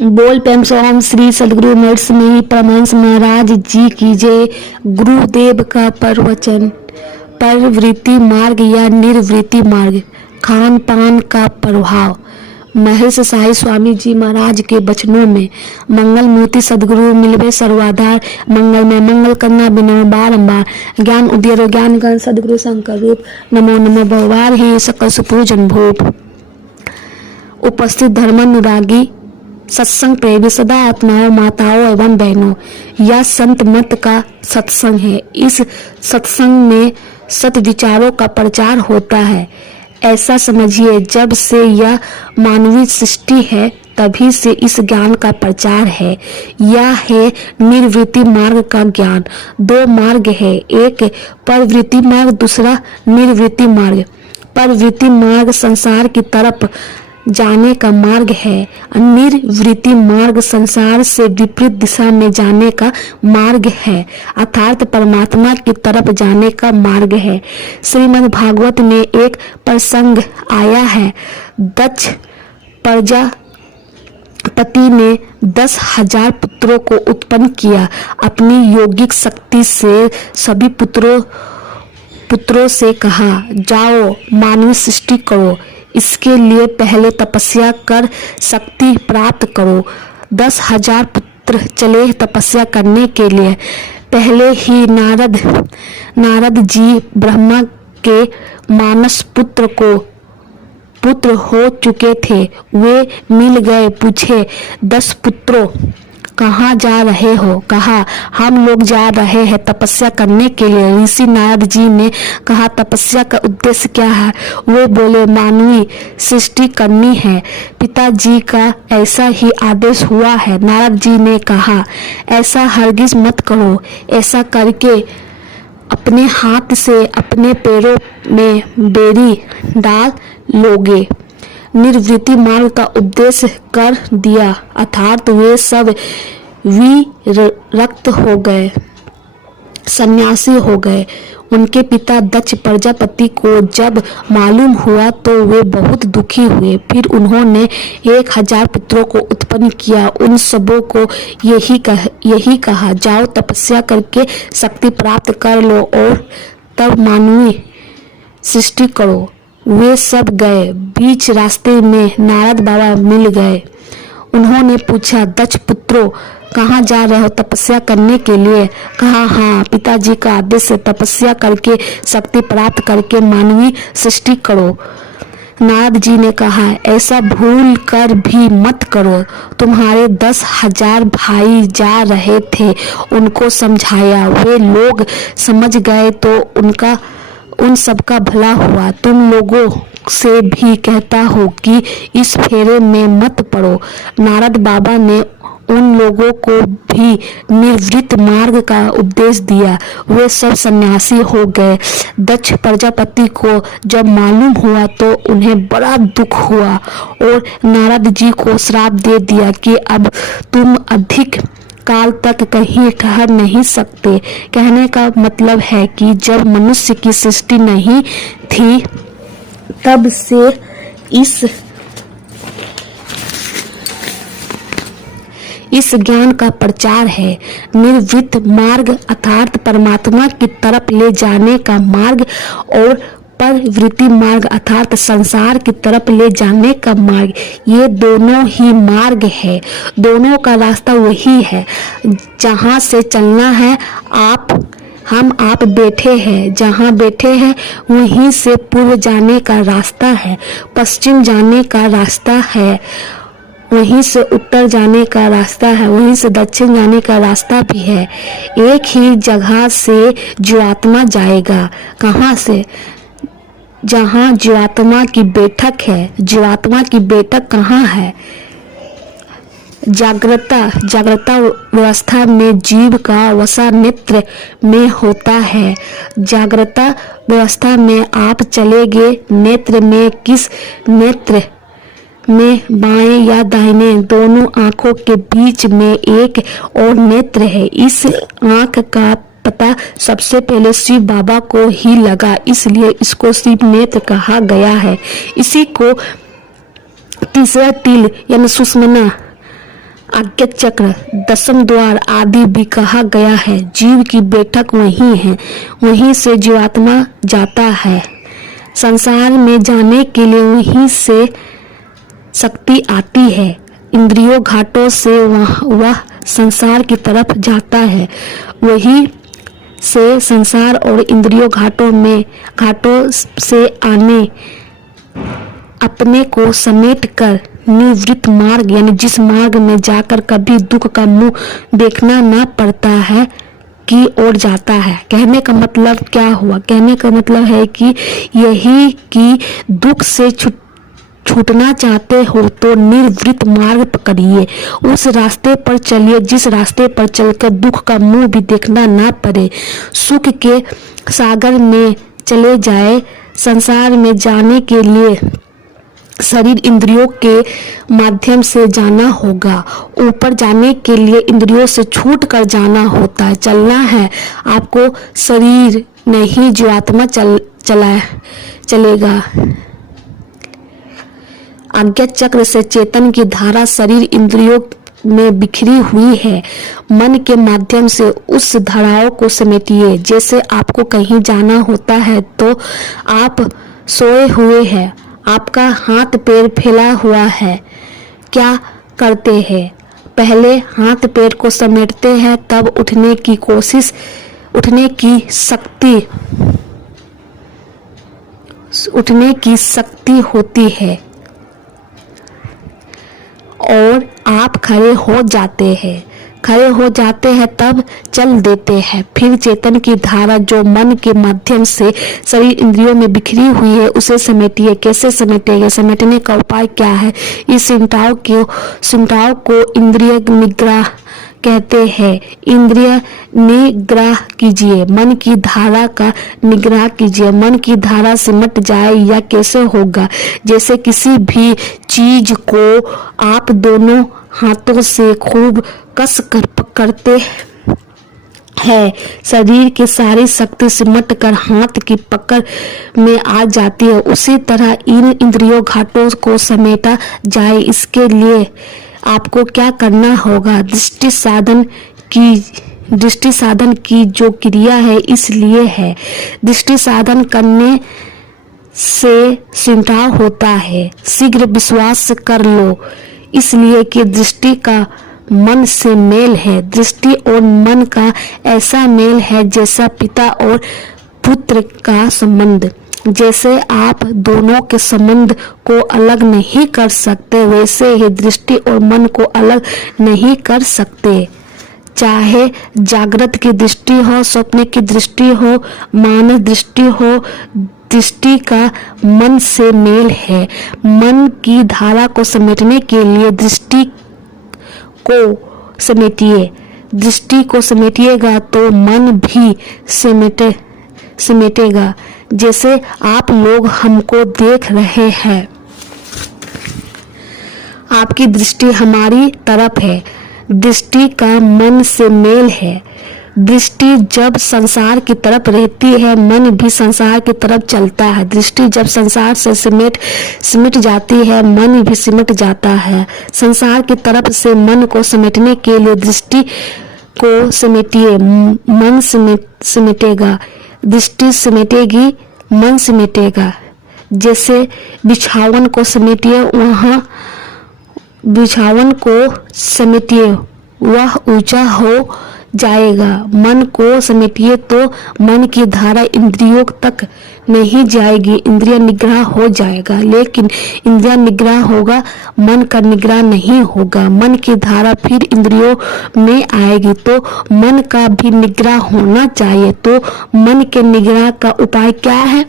बोल प्रेम से ओम श्री सदगुरु नरसिंह परमहंस महाराज जी की जय। गुरुदेव का प्रवचन। प्रवृत्ति मार्ग या निर्वृत्ति मार्ग, खान पान का प्रभाव। महर्षि साईं स्वामी जी महाराज के वचनों में मंगल मूर्ति सदगुरु मिलवे सर्वाधार, मंगल में मंगल करना बिना बारंबार, ज्ञान उदय ज्ञान गण सदगुरु शंकर रूप, नमो नमो बहुवार ही सकल सुपूजन भूप। उपस्थित धर्मानुरागी सत्संग प्रेमी सदा आत्माओं, माताओं एवं बहनों, यह संत मत का सत्संग है। इस सत्संग में सत विचारों का प्रचार होता है। ऐसा समझिए, जब से यह मानवीय सृष्टि है तभी से इस ज्ञान का प्रचार है। यह है निर्वृत्ति मार्ग का ज्ञान। दो मार्ग है, एक प्रवृत्ति मार्ग, दूसरा निर्वृत्ति मार्ग। प्रवृत्ति मार्ग संसार की तरफ जाने का मार्ग है, निर्वृत्ति मार्ग संसार से विपरीत दिशा में जाने का मार्ग है, अर्थात परमात्मा की तरफ जाने का मार्ग है। श्रीमद् भागवत में एक प्रसंग आया है। दक्ष प्रजापति ने 10,000 पुत्रों को उत्पन्न किया। अपनी योगिक शक्ति से सभी पुत्रों से कहा, जाओ मानवीय सृष्टि करो। इसके लिए पहले तपस्या कर शक्ति प्राप्त करो। 10,000 पुत्र चले तपस्या करने के लिए। पहले ही नारद जी ब्रह्मा के मानस पुत्र हो चुके थे। वे मिल गए, पूछे, 10 पुत्रों कहाँ जा रहे हो? कहा, हम लोग जा रहे हैं तपस्या करने के लिए। ऋषि नारद जी ने कहा, तपस्या का उद्देश्य क्या है? वे बोले, मानवीय सृष्टि करनी है, पिताजी का ऐसा ही आदेश हुआ है। नारद जी ने कहा, ऐसा हरगिज मत करो। ऐसा करके अपने हाथ से अपने पैरों में बेड़ी डाल लोगे। निर्वृत्ति मार्ग का उपदेश कर दिया, अर्थात वे सब विरक्त हो गए, सन्यासी हो गए। उनके पिता दक्ष प्रजापति को जब मालूम हुआ तो वे बहुत दुखी हुए। फिर उन्होंने 1,000 पुत्रों को उत्पन्न किया। उन सबों को यही कहा, जाओ तपस्या करके शक्ति प्राप्त कर लो और तब मानवीय सृष्टि करो। वे सब गए। बीच रास्ते में नारद बाबा मिल गए। उन्होंने पूछा, दक्ष पुत्रों कहाँ जा रहे हो तपस्या करने के लिए? कहा, हाँ, पिताजी का आदेश से तपस्या करके शक्ति प्राप्त करके मानवीय सृष्टि करो। नारद जी ने कहा, ऐसा भूल कर भी मत करो। तुम्हारे 10,000 भाई जा रहे थे, उनको समझाया, वे लोग समझ गए तो उन सबका भला हुआ। तुम लोगों से भी कहता हूँ कि इस फेरे में मत पड़ो। नारद बाबा ने उन लोगों को भी निर्वृत्त मार्ग का उपदेश दिया। वे सब सन्यासी हो गए। दक्ष प्रजापति को जब मालूम हुआ तो उन्हें बड़ा दुख हुआ और नारद जी को श्राप दे दिया कि अब तुम अधिक काल तक कहीं ठहर नहीं सकते। कहने का मतलब है कि जब मनुष्य की सृष्टि नहीं थी तब से इस ज्ञान का प्रचार है। निर्वृत्त मार्ग अर्थात परमात्मा की तरफ ले जाने का मार्ग और प्रवृत्ति मार्ग अर्थात संसार की तरफ ले जाने का मार्ग, ये दोनों ही मार्ग है। दोनों का रास्ता वही है। जहाँ से चलना है आप बैठे हैं, जहाँ बैठे हैं वहीं से पूर्व जाने का रास्ता है, पश्चिम जाने का रास्ता है, वहीं से उत्तर जाने का रास्ता है, वहीं से दक्षिण जाने का रास्ता भी है। एक ही जगह से जीवात्मा जाएगा। कहाँ से? जहाँ जीवात्मा की बैठक है। जीवात्मा की बैठक कहाँ है? जागृता व्यवस्था में जीव का वसा नेत्र में होता है। जागृता व्यवस्था में आप चलेंगे नेत्र में, किस नेत्र में? बाएं या दाहिने? दोनों आंखों के बीच में एक और नेत्र है। इस आंख का पता सबसे पहले शिव बाबा को ही लगा, इसलिए इसको शिव नेत्र कहा गया है। इसी को तीसरा तिल यानी सुषुम्ना आज्ञा चक्र, दसम द्वार आदि भी कहा गया है। जीव की बैठक वहीं है, वहीं से जीवात्मा जाता है। संसार में जाने के लिए वहीं से शक्ति आती है। इंद्रियों घाटों से वह संसार की तरफ जाता है। वहीं से संसार और इंद्रियों घाटों से आने अपने को समेट कर निवृत्त मार्ग यानी जिस मार्ग में जाकर कभी दुख का मुंह देखना ना पड़ता है की ओर जाता है। कहने का मतलब क्या हुआ? कहने का मतलब है कि यही कि दुख से छूटना चाहते हो तो निर्वृत्त मार्ग पकड़िए, उस रास्ते पर चलिए जिस रास्ते पर चलकर दुख का मुंह भी देखना ना पड़े, सुख के सागर में चले जाए। संसार में जाने के लिए शरीर इंद्रियों के माध्यम से जाना होगा। ऊपर जाने के लिए इंद्रियों से छूट कर जाना होता है। चलना है आपको शरीर नहीं, जीवात्मा चलेगा। आज्ञा चक्र से चेतन की धारा शरीर इंद्रियों में बिखरी हुई है। मन के माध्यम से उस धाराओं को समेटिए। जैसे आपको कहीं जाना होता है तो आप सोए हुए हैं, आपका हाथ पैर फैला हुआ है, क्या करते हैं? पहले हाथ पैर को समेटते हैं, तब उठने की शक्ति होती है और आप खड़े हो जाते हैं तब चल देते हैं। फिर चेतन की धारा जो मन के माध्यम से शरीर इंद्रियों में बिखरी हुई है उसे समेटिए। कैसे समेटेंगे? समेटने का उपाय क्या है? इस सिमटाव को इंद्रिय निग्रह कहते हैं। इंद्रिय निग्रह कीजिए, मन की धारा का निग्रह कीजिए। मन की धारा सिमट जाए या कैसे होगा? जैसे किसी भी चीज को आप दोनों हाथों से खूब कस कर पकड़ते है, शरीर की सारी शक्ति सिमट कर हाथ की पकड़ में आ जाती है। उसी तरह इन इंद्रियों घाटों को समेटा जाए। इसके लिए आपको क्या करना होगा? दृष्टि साधन की जो क्रिया है इसलिए है। दृष्टि साधन करने से सिमटाव होता है। शीघ्र विश्वास कर लो, इसलिए कि दृष्टि का मन से मेल है। दृष्टि और मन का ऐसा मेल है जैसा पिता और पुत्र का संबंध। जैसे आप दोनों के संबंध को अलग नहीं कर सकते, वैसे ही दृष्टि और मन को अलग नहीं कर सकते। चाहे जागृत की दृष्टि हो, स्वप्न की दृष्टि हो, मानस दृष्टि हो, दृष्टि का मन से मेल है। मन की धारा को समेटने के लिए दृष्टि को समेटिएगा तो मन भी समेटेगा। जैसे आप लोग हमको देख रहे हैं, आपकी दृष्टि हमारी तरफ है। दृष्टि का मन से मेल है। दृष्टि जब संसार की तरफ रहती है, मन भी संसार की तरफ चलता है। दृष्टि जब संसार से सिमट जाती है, मन भी सिमट जाता है। संसार की तरफ से मन को समेटने के लिए दृष्टि को समेटिए, मन समेटेगा। दृष्टि समेटेगी, मन समेटेगा। जैसे बिछावन को समेटिए, बिछावन को समेटिए, वह ऊंचा हो जाएगा। मन को समेटिए तो मन की धारा इंद्रियों तक नहीं जाएगी, इंद्रिय निग्रह हो जाएगा। लेकिन इंद्रिय निग्रह होगा, मन का निग्रह नहीं होगा। मन की धारा फिर इंद्रियों में आएगी तो मन का भी निग्रह होना चाहिए। तो मन के निग्रह का उपाय क्या है?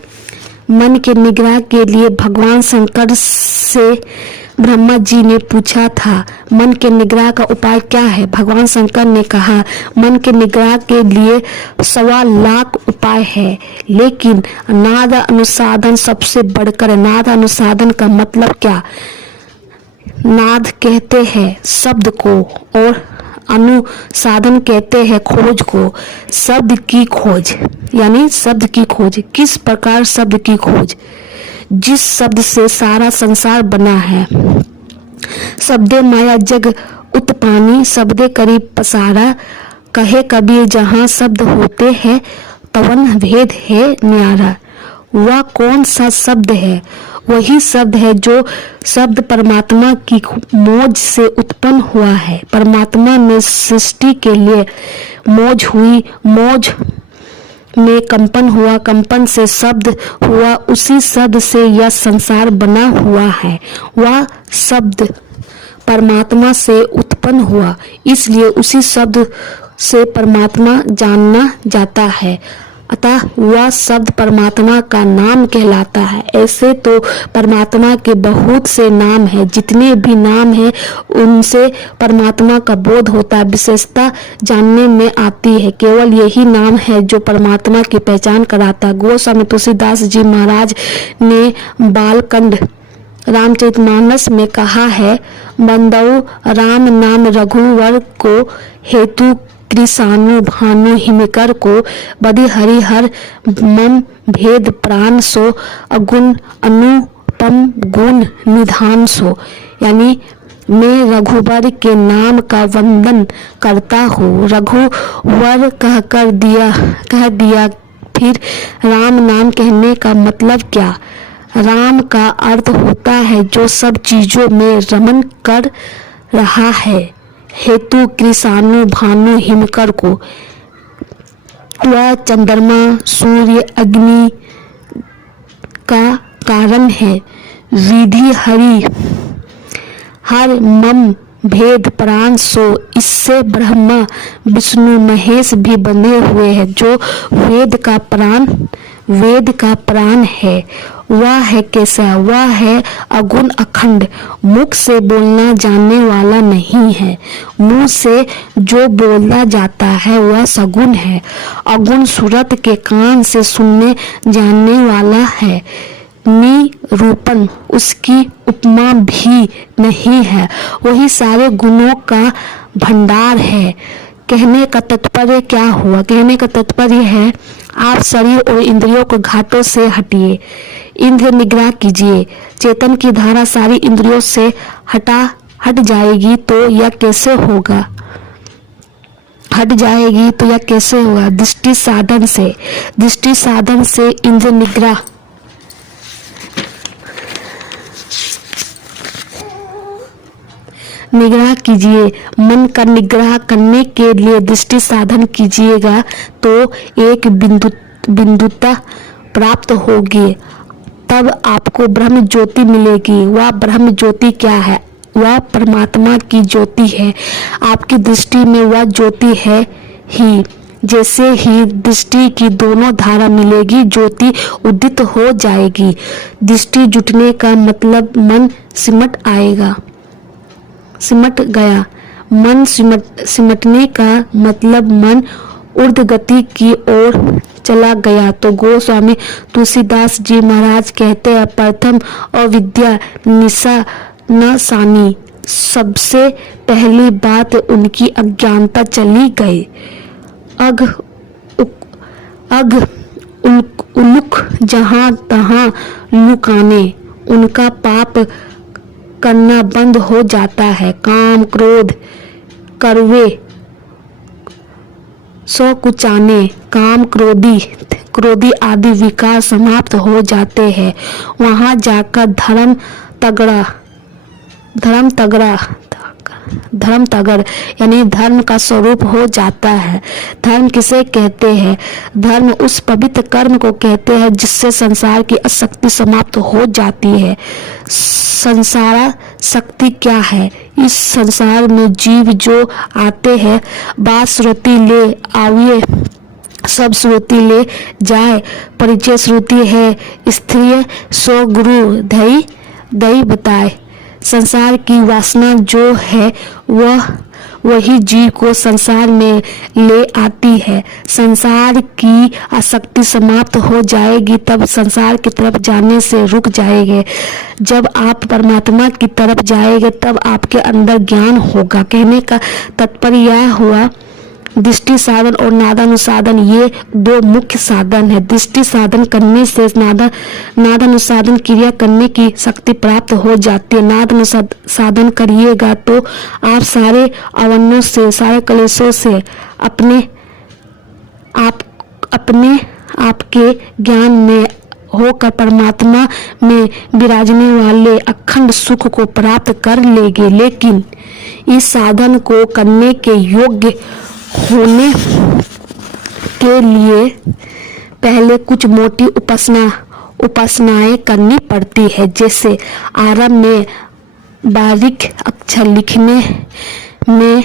मन के निग्रह के लिए भगवान शंकर से ब्रह्मा जी ने पूछा था, मन के निग्रह का उपाय क्या है? भगवान शंकर ने कहा, मन के निग्रह के लिए 1.25 लाख उपाय है, लेकिन नाद अनुसाधन सबसे बढ़कर। नाद अनुसाधन का मतलब क्या? नाद कहते हैं शब्द को और अनुसाधन कहते हैं खोज को। शब्द की खोज यानी शब्द की खोज। किस प्रकार शब्द की खोज? जिस शब्द से सारा संसार बना है। शब्दे माया जग उत्पानी शब्द करीब पसारा, कहे कबीर जहाँ शब्द होते हैं तवन भेद है न्यारा। वह कौन सा शब्द है? वही शब्द है जो शब्द परमात्मा की मौज से उत्पन्न हुआ है। परमात्मा में सृष्टि के लिए मौज हुई, मौज में कंपन हुआ, कंपन से शब्द हुआ, उसी शब्द से यह संसार बना हुआ है। वह शब्द परमात्मा से उत्पन्न हुआ, इसलिए उसी शब्द से परमात्मा जाना जाता है, अतः वह शब्द परमात्मा का नाम कहलाता है। ऐसे तो परमात्मा के बहुत से नाम हैं, जितने भी नाम हैं उनसे परमात्मा का बोध होता है, विशेषता जानने में आती है। केवल यही नाम है जो परमात्मा की पहचान कराता है। गोस्वामी तुलसीदास जी महाराज ने बालकांड रामचरितमानस में कहा है, बंदऊ राम नाम रघुवर को हेतु कृषाणु भानु हिमकर को बदि हरिहर मम भेद प्राण सो अगुण अनुपम गुण निधान सो। यानी मैं रघुवर के नाम का वंदन करता हूँ। रघुवर कह दिया फिर राम नाम कहने का मतलब क्या? राम का अर्थ होता है जो सब चीजों में रमन कर रहा है। हेतु कृषाणु भानु हिमकर को, वह चंद्रमा सूर्य अग्नि का कारण है। विधि हरि हर मम भेद प्राण सो, इससे ब्रह्मा विष्णु महेश भी बंधे हुए हैं। जो वेद का प्राण है वह है कैसा? वह है अगुण अखंड, मुख से बोलना जानने वाला नहीं है। मुंह से जो बोला जाता है वह सगुण है। अगुण सूरत के कान से सुनने जानने वाला है। निरूपण उसकी उपमा भी नहीं है, वही सारे गुणों का भंडार है। कहने का तात्पर्य क्या हुआ? कहने का तात्पर्य है आप शरीर और इंद्रियों को घाटों से हटिए, इंद्रिय निग्रह कीजिए। चेतन की धारा सारी इंद्रियों से हट जाएगी तो यह कैसे होगा? दृष्टि साधन से इंद्रिय निग्रह कीजिए। मन का निग्रह करने के लिए दृष्टि साधन कीजिएगा तो एक बिंदुता प्राप्त होगी, तब आपको ब्रह्म ज्योति मिलेगी। वह ब्रह्म ज्योति क्या है? वह परमात्मा की ज्योति है। आपकी दृष्टि में वह ज्योति है ही। जैसे ही दृष्टि की दोनों धारा मिलेगी, ज्योति उदित हो जाएगी। दृष्टि जुटने का मतलब मन सिमट गया। मन सिमटने का मतलब मन ऊर्ध गति की ओर चला गया। तो गोस्वामी तुलसीदास जी महाराज कहते हैं, प्रथम अविद्या निशा न सानी, सबसे पहली बात उनकी अज्ञानता चली गई। उलुक जहाँ तहाँ लुकाने, उनका पाप करना बंद हो जाता है। काम क्रोध करवे सो कुचाने, काम क्रोधी आदि विकार समाप्त हो जाते हैं। वहां जाकर धर्म तगड़ यानी धर्म का स्वरूप हो जाता है। धर्म किसे कहते हैं? धर्म उस पवित्र कर्म को कहते हैं जिससे संसार की आसक्ति समाप्त हो जाती है। संसार शक्ति क्या है? इस संसार में जीव जो आते हैं, बात श्रुति ले आविए, सब श्रुति ले जाए। परिचय श्रुति है, स्त्रीय सो गुरु दई बताए। संसार की वासना जो है वही जीव को संसार में ले आती है। संसार की आसक्ति समाप्त हो जाएगी तब संसार की तरफ जाने से रुक जाएंगे। जब आप परमात्मा की तरफ जाएंगे तब आपके अंदर ज्ञान होगा। कहने का तात्पर्य यह हुआ दृष्टि साधन और नादानुसाधन, ये दो मुख्य साधन है। दृष्टि साधन करने से नादानुसाधन क्रिया करने की शक्ति प्राप्त हो जाती है। नादानुसाधन करिएगा तो आप सारे अवनों से, सारे कलेशों से अपने आपके ज्ञान में होकर परमात्मा में विराजने वाले अखंड सुख को प्राप्त कर लेंगे। लेकिन इस साधन को करने के योग्य होने के लिए पहले कुछ मोटी उपासनाएं करनी पड़ती है। जैसे आरंभ में बारीक अक्षर लिखने में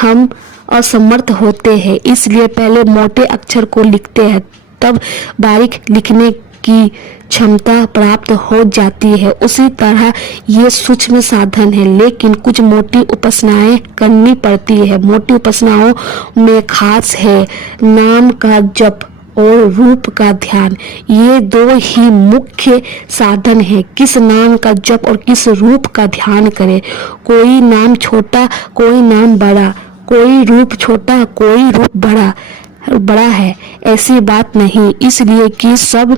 हम असमर्थ होते हैं, इसलिए पहले मोटे अक्षर को लिखते हैं, तब बारीक लिखने की क्षमता प्राप्त हो जाती है। उसी तरह ये सूक्ष्म साधन है, लेकिन कुछ मोटी उपासनाएं करनी पड़ती है। मोटी उपासनाओं में खास है नाम का जप और रूप का ध्यान। ये दो ही मुख्य साधन है। किस नाम का जप और किस रूप का ध्यान करें। कोई नाम छोटा, कोई नाम बड़ा, कोई रूप छोटा, कोई रूप बड़ा है, ऐसी बात नहीं। इसलिए कि सब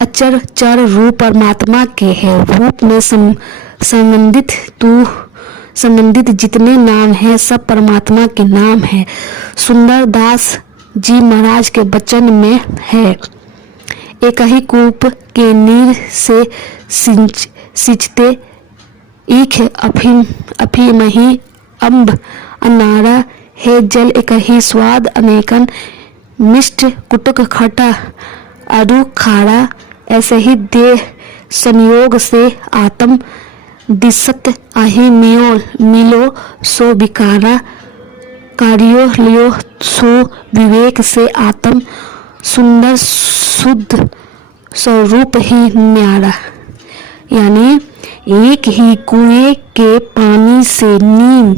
अचर चर रूप परमात्मा के हैं। रूप में संबंधित जितने नाम हैं सब परमात्मा के नाम हैं। सुंदर दास जी महाराज के वचन में है, एक ही कूप के नीर से सिंचते ईख अफीमहि अम्ब अनारा है जल, एक ही स्वाद अनेकन मिष्ट कुटुक खटा अरु खारा। ऐसे ही देह संयोग से आत्म दिसत आहि मिलो सो विकारा, कार्यो लियो सो विवेक से आत्म सुंदर शुद्ध स्वरूप ही न्यारा। यानी एक ही कुएं के पानी से नीम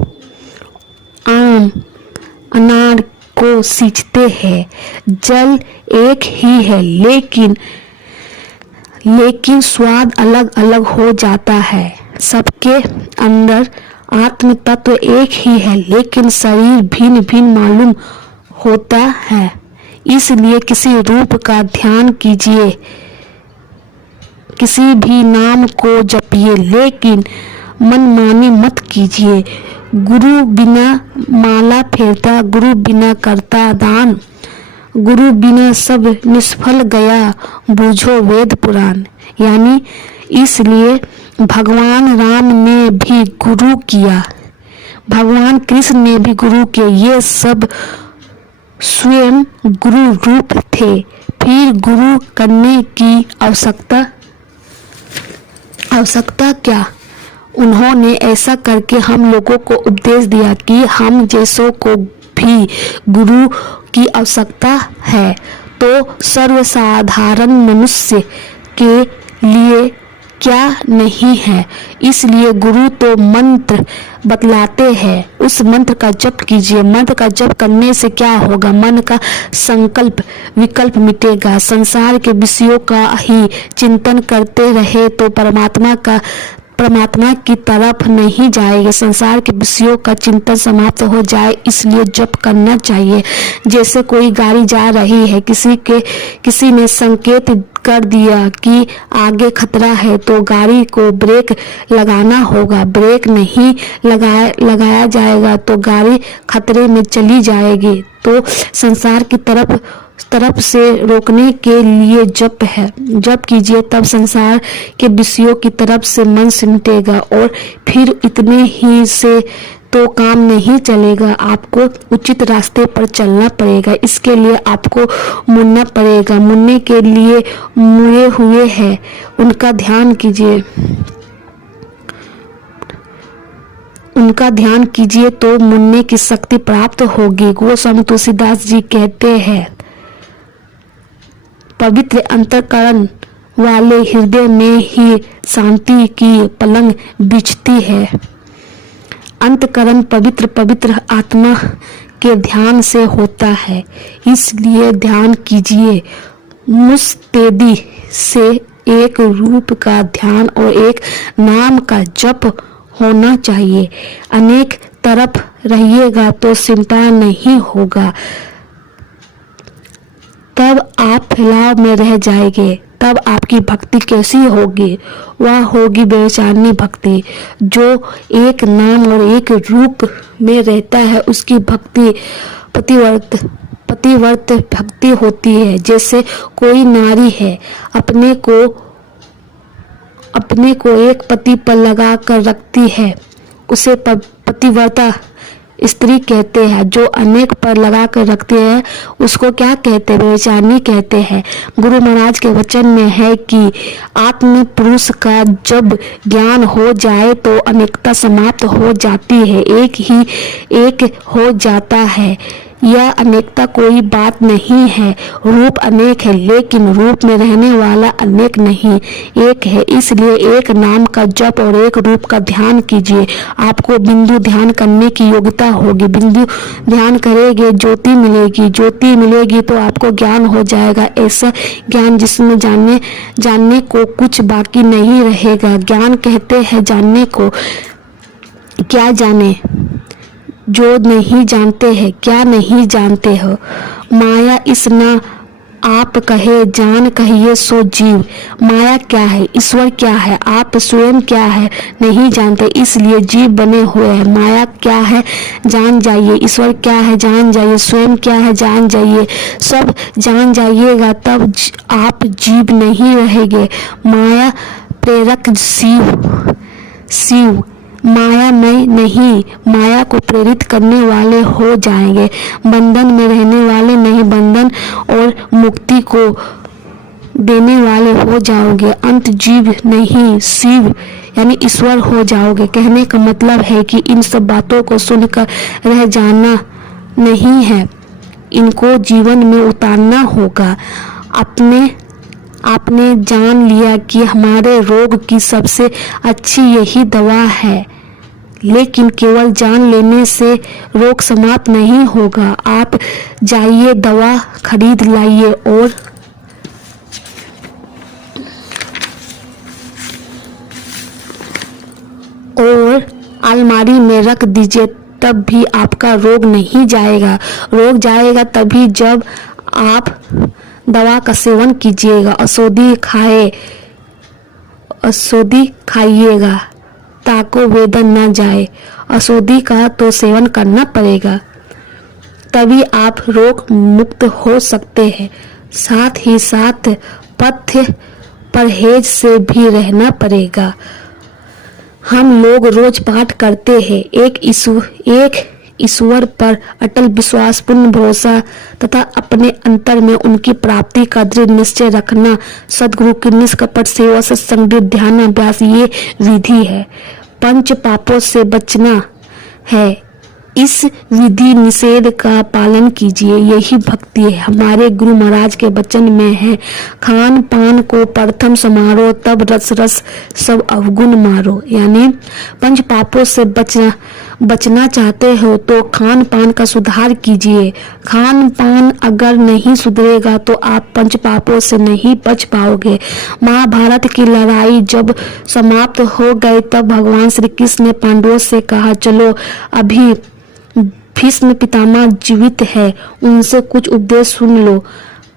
आम अनार को सींचते हैं। जल एक ही है, लेकिन स्वाद अलग अलग हो जाता है। सबके अंदर आत्म तत्व एक ही है, लेकिन शरीर भिन्न भिन्न मालूम होता है। इसलिए किसी रूप का ध्यान कीजिए, किसी भी नाम को जपिए, लेकिन मनमानी मत कीजिए। गुरु बिना माला फेरता, गुरु बिना करता दान, गुरु बिना सब निष्फल गया, बूझो वेद पुराण। यानी इसलिए भगवान राम ने भी गुरु किया, भगवान कृष्ण ने भी गुरु किया, ये सब स्वयं गुरु रूप थे। फिर गुरु करने की आवश्यकता क्या। उन्होंने ऐसा करके हम लोगों को उपदेश दिया कि हम जैसों को भी गुरु की आवश्यकता है, तो सर्वसाधारण मनुष्य के लिए क्या नहीं है। इसलिए गुरु तो मंत्र बतलाते हैं, उस मंत्र का जप कीजिए। मंत्र का जप करने से क्या होगा, मन का संकल्प विकल्प मिटेगा। संसार के विषयों का ही चिंतन करते रहे तो परमात्मा की तरफ नहीं जाएंगे, संसार के विषयों का चिंतन समाप्त हो जाए। इसलिए जप करना चाहिए। जैसे कोई गाड़ी जा रही है, किसी ने संकेत कर दिया कि आगे खतरा है, तो गाड़ी को ब्रेक लगाना होगा। ब्रेक नहीं लगाया जाएगा तो गाड़ी खतरे में चली जाएगी। तो संसार की तरफ से रोकने के लिए जप है, जप कीजिए, तब संसार के विषयों की तरफ से मन सिमटेगा। और फिर इतने ही से तो काम नहीं चलेगा, आपको उचित रास्ते पर चलना पड़ेगा। इसके लिए आपको मुड़ना पड़ेगा। मुड़ने के लिए मुड़े हुए हैं, उनका ध्यान कीजिए तो मुड़ने की शक्ति प्राप्त होगी। गोस्वामी तुलसीदास जी कहते हैं, पवित्र अंतःकरण वाले हृदय में ही शांति की पलंग बिछती है। अंतःकरण पवित्र आत्मा के ध्यान से होता है। इसलिए ध्यान कीजिए। मुस्तैदी से एक रूप का ध्यान और एक नाम का जप होना चाहिए। अनेक तरफ रहिएगा तो चिंता नहीं होगा। तब आप फैलाव में रह जाएंगे। तब आपकी भक्ति कैसी होगी? वह होगी बेचानी भक्ति। जो एक नाम और एक रूप में रहता है उसकी भक्ति पतिव्रत भक्ति होती है। जैसे कोई नारी है, अपने को एक पति पर लगा कर रखती है, उसे पतिव्रता स्त्री कहते हैं। जो अनेक पर लगा कर रखते हैं उसको क्या कहते हैं? बेचानी कहते हैं। गुरु महाराज के वचन में है कि आत्म पुरुष का जब ज्ञान हो जाए तो अनेकता समाप्त हो जाती है, एक ही एक हो जाता है। यह अनेकता कोई बात नहीं है। रूप अनेक है लेकिन रूप में रहने वाला अनेक नहीं, एक है। इसलिए एक नाम का जप और एक रूप का ध्यान कीजिए। आपको बिंदु ध्यान करने की योग्यता होगी। बिंदु ध्यान करेंगे ज्योति मिलेगी, ज्योति मिलेगी तो आपको ज्ञान हो जाएगा। ऐसा ज्ञान जिसमें जानने को कुछ बाकी नहीं रहेगा। ज्ञान कहते हैं जानने को। क्या जाने? जो नहीं जानते हैं। क्या नहीं जानते हो? माया इस न आप कहे जान कहिए सो जीव। माया क्या है? ईश्वर क्या है? आप स्वयं क्या है? नहीं जानते, इसलिए जीव बने हुए हैं। माया क्या है? जान जाइए। ईश्वर क्या है? जान जाइए। स्वयं क्या है? जान जाइए। सब जान जाइएगा तब आप जीव नहीं रहेंगे। माया प्रेरक शिव मायामय नहीं, माया को प्रेरित करने वाले हो जाएंगे। बंधन में रहने वाले नहीं, बंधन और मुक्ति को देने वाले हो जाओगे। अंत जीव नहीं, शिव यानी ईश्वर हो जाओगे। कहने का मतलब है कि इन सब बातों को सुनकर रह जाना नहीं है, इनको जीवन में उतारना होगा। आपने जान लिया कि हमारे रोग की सबसे अच्छी यही दवा है, लेकिन केवल जान लेने से रोग समाप्त नहीं होगा। आप जाइए, दवा खरीद लाइए और अलमारी में रख दीजिए, तब भी आपका रोग नहीं जाएगा। रोग जाएगा तभी जब आप दवा का सेवन कीजिएगा। औषधि खाइएगा ताको वेदन न जाए। औषधि का तो सेवन करना पड़ेगा, तभी आप रोग मुक्त हो सकते हैं। साथ ही साथ पथ्य परहेज से भी रहना पड़ेगा। हम लोग रोज पाठ करते हैं, एक ईश्वर पर अटल विश्वास, पूर्ण भरोसा तथा अपने अंतर में उनकी प्राप्ति का दृढ़ निश्चय रखना, सद्गुरु की निष्कपट सेवा, सत्संग, ध्यान अभ्यास, ये विधि है। पंच पापों से बचना है, इस विधि निषेध का पालन कीजिए, यही भक्ति है। हमारे गुरु महाराज के वचन में है, खान पान को प्रथम समारो, तब रस रस सब अवगुण मारो। यानी पंच पापों से बचना चाहते हो तो खान पान का सुधार कीजिए। खान पान अगर नहीं सुधरेगा तो आप पंच पापों से नहीं बच पाओगे। महाभारत की लड़ाई जब समाप्त हो गई तब भगवान श्री कृष्ण ने पांडवों से कहा, चलो अभी भीष्म पितामह जीवित है, उनसे कुछ उपदेश सुन लो।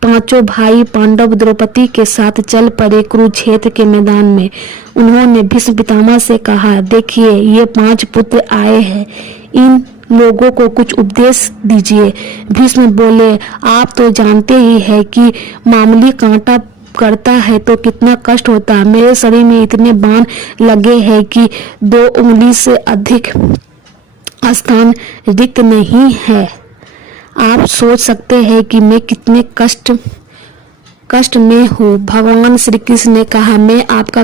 पांचों भाई पांडव द्रौपदी के साथ चल पड़े कुरुक्षेत्र के मैदान में। उन्होंने भीष्म पितामह से कहा, देखिए ये 5 पुत्र आए हैं, इन लोगों को कुछ उपदेश दीजिए। भीष्म बोले, आप तो जानते ही हैं कि मामूली कांटा करता है तो कितना कष्ट होता है। मेरे शरीर में इतने बाण लगे हैं कि 2 उंगली से अधिक स्थान रिक्त नहीं है। आप सोच सकते हैं कि मैं कितने कष्ट में हूँ। भगवान श्री कृष्ण ने कहा, मैं आपका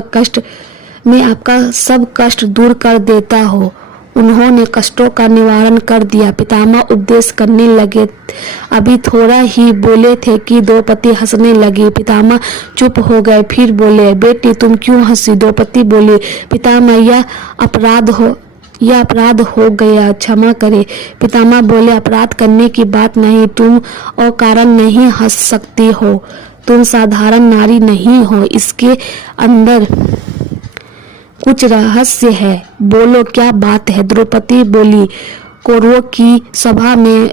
सब कष्ट दूर कर देता हूँ। उन्होंने कष्टों का निवारण कर दिया। पितामह उपदेश करने लगे, अभी थोड़ा ही बोले थे कि द्रौपदी हंसने लगी। पितामह चुप हो गए, फिर बोले, बेटी तुम क्यों हंसी? द्रौपदी बोली, पितामह यह अपराध हो गया, क्षमा करे। पितामह बोले, अपराध करने की बात नहीं, तुम अकारण नहीं हंस सकती हो, तुम साधारण नारी नहीं हो। इसके अंदर कुछ रहस्य है, बोलो क्या बात है। द्रौपदी बोली, कौरवों की सभा में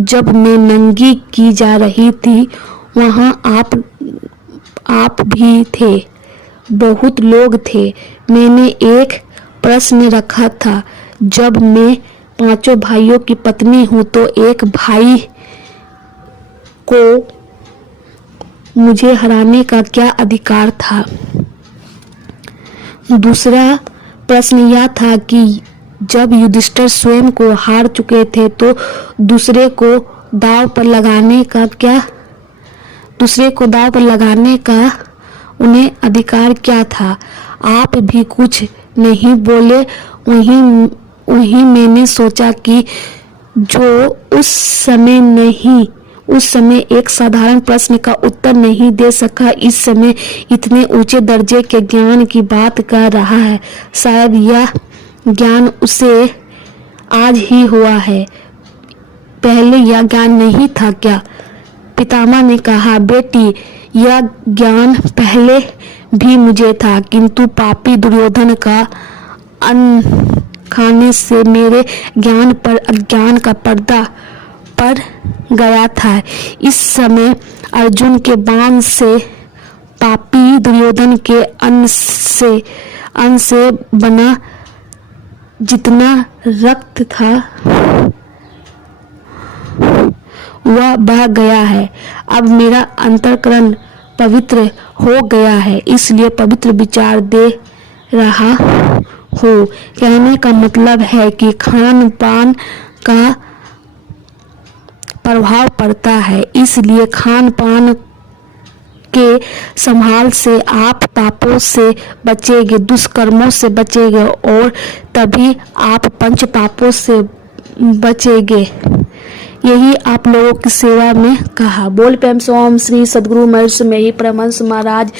जब मैं नंगी की जा रही थी वहां आप भी थे, बहुत लोग थे। मैंने एक प्रश्न रखा था, जब मैं 5 भाइयों की पत्नी हूं तो एक भाई को मुझे हराने का क्या अधिकार था। दूसरा प्रश्न यह था कि जब युधिष्ठिर स्वयं को हार चुके थे तो दूसरे को दांव पर लगाने का उन्हें अधिकार क्या था। आप भी कुछ नहीं बोले। वहीं मैंने सोचा कि जो उस समय एक साधारण प्रश्न का उत्तर नहीं दे सका, इस समय इतने ऊंचे दर्जे के ज्ञान की बात कर रहा है। शायद यह ज्ञान उसे आज ही हुआ है, पहले यह ज्ञान नहीं था क्या। पितामह ने कहा, बेटी, यह ज्ञान पहले भी मुझे था, किंतु पापी दुर्योधन का अन्न खाने से मेरे ज्ञान पर अज्ञान का पर्दा पड़ गया था। इस समय अर्जुन के बाण से पापी दुर्योधन के अन्न से बना जितना रक्त था वह बह गया है। अब मेरा अंतःकरण पवित्र हो गया है, इसलिए पवित्र विचार दे रहा हूँ। कहने का मतलब है कि खान पान का प्रभाव पड़ता है, इसलिए खान पान के संभाल से आप पापों से बचेंगे, दुष्कर्मों से बचेंगे और तभी आप पंच पापों से बचेंगे। यही आप लोगों की सेवा में कहा। बोल प्रेम से ओम श्री सद्गुरु महर्षि में ही परमहंस महाराज